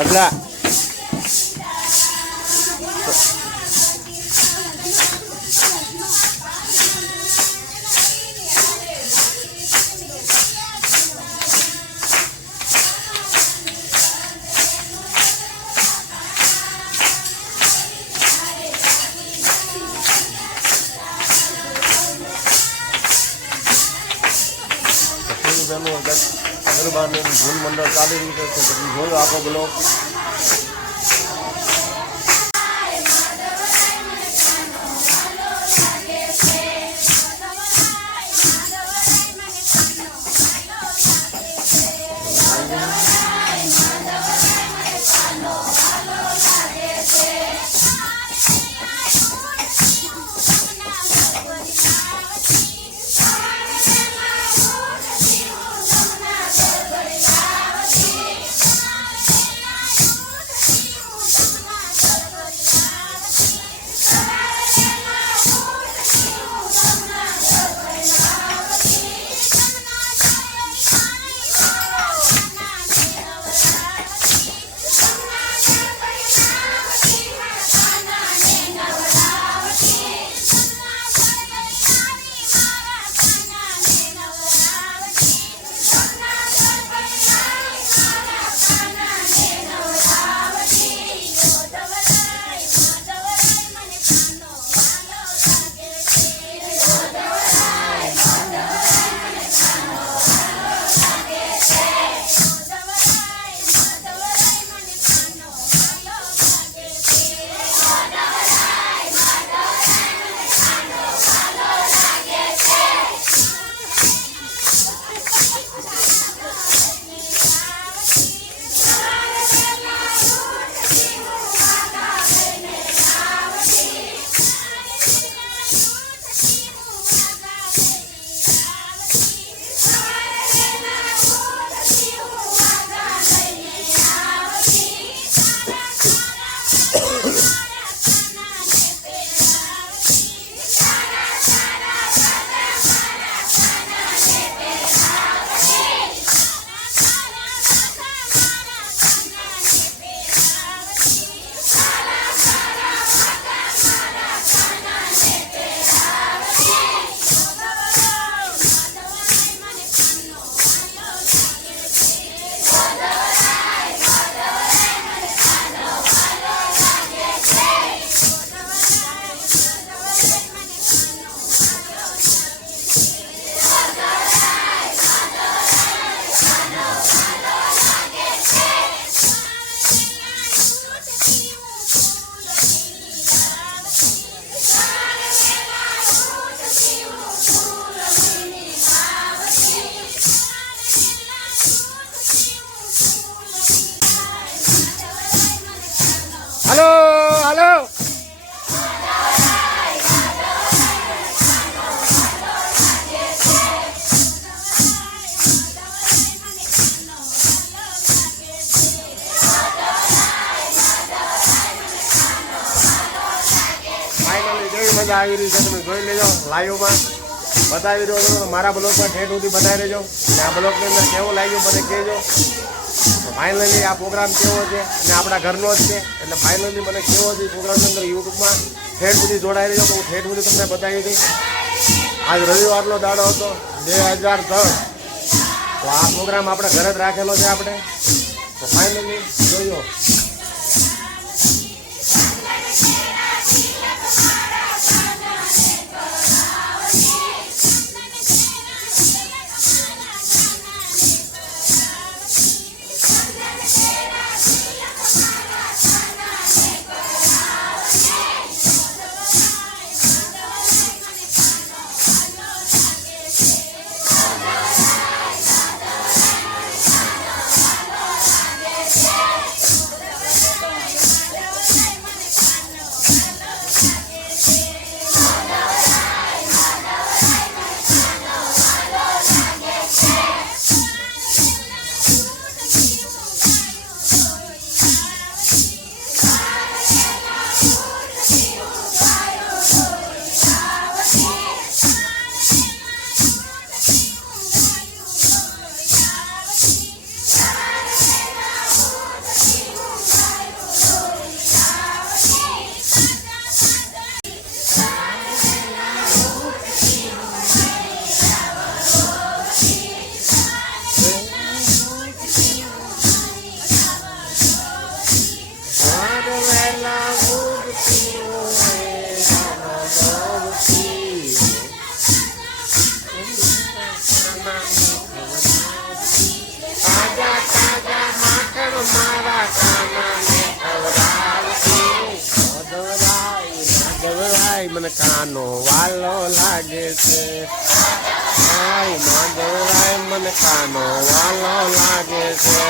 અડલા ગરબાનું ધૂન મંડળ ચાલી રહ્યું છે. પછી જોયો આખો બ્લોક. હાલો હાલો મજા આવી રહી છે. તમે જોઈ લેજો લાઈવમાં બતાવી રહ્યો છો. મારા બ્લોગમાં ઠેઠ સુધી બતાવી રહેજો. આ બ્લોગની અંદર કેવો લાગ્યો મને કહેજો. ફાઇનલી આ પ્રોગ્રામ કેવો છે અને આપણા ઘરનો જ છે એટલે ફાઇનલી મને કેવો છે પ્રોગ્રામની અંદર યુટ્યુબમાં ઠેઠ સુધી જોડાઈ રહ્યો તો હું ઠેઠ સુધી તમને બતાવી દઈ. આજ રવિવારનો દાડો હતો 2003. તો આ પ્રોગ્રામ આપણે ઘરે જ રાખેલો છે આપણે. તો ફાઇનલી જોયો. મને કાનો વાલો લાગે છે. હાય માધવરાય મને કાનો વાલો લાગે છે.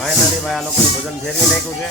ફાઇનલી ભાઈ આ લોકોએ ભજન ફેરવી નાખ્યું છે.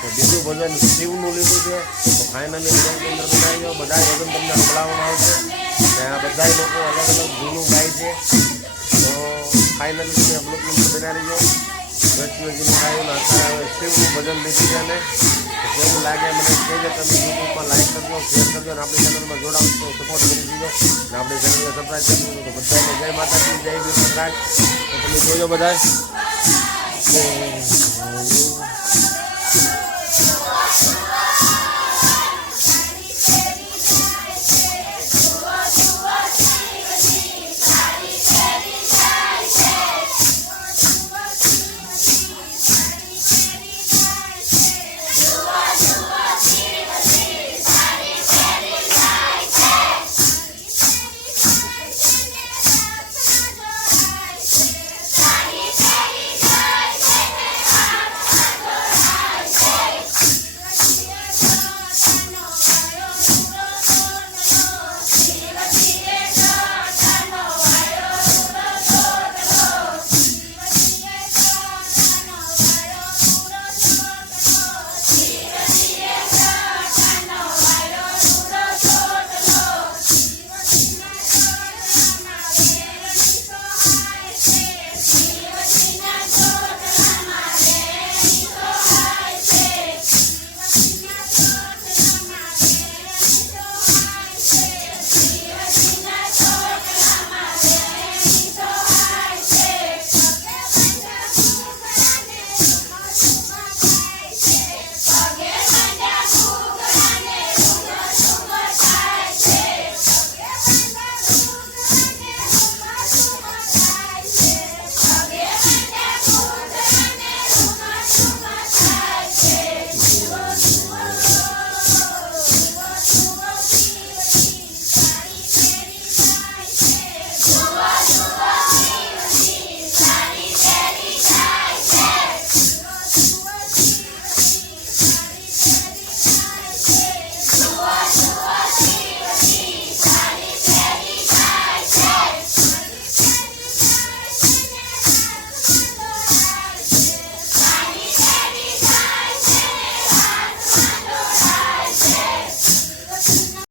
તો બીજું ભજન શિવનું લીધું છે. તો ફાઇનલી ભજન કેન્દ્ર બનાવી દો. બધા ભજન તમને સંભળાવવામાં આવશે. અને આ બધા લોકો અલગ અલગ જૂનું ગાય છે. તો ફાઇનલી તમે બ્લોક નંબર બનાવી દો. કૃષ્ણજીનું ગાયું અત્યારે શિવનું ભજન લીધું છે. ને કેવું લાગે મને કહેજો. તમે યુટ્યુબમાં લાઈક કરજો, શેર કરજો અને આપણી ચેનલમાં જોડાવશો, સપોર્ટ કરી દીધો અને આપણી ચેનલને સબસ્ક્રાઈબ કરી દીધો. તો બધાને જય માતાજી, જય વિશ્વરાજ. તો તમે જોજો બધા.